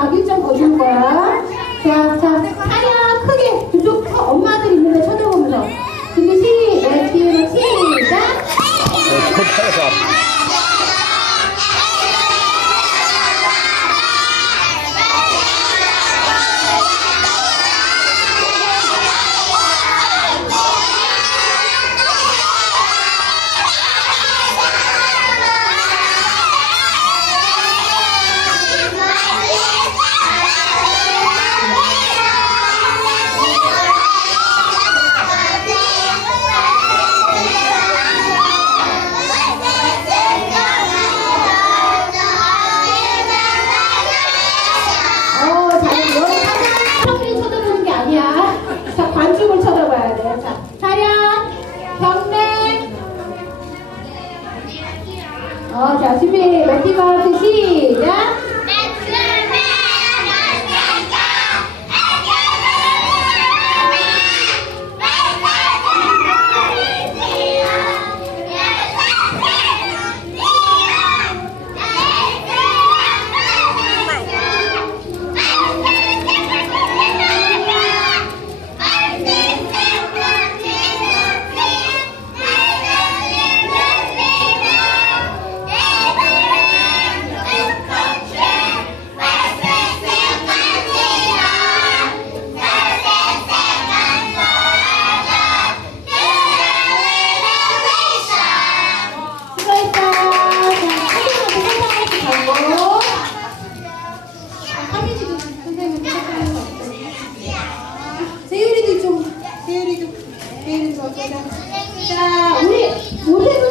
자, 1점 더 줄 거야. 자, 자, 차려 크게 그쪽 쳐- 엄마들 있는데 쳐다보면서. 준비 시작, 시작, 시작. 어, 자, 준비, 마지막 시작! 선생님, 자, 우리 모세분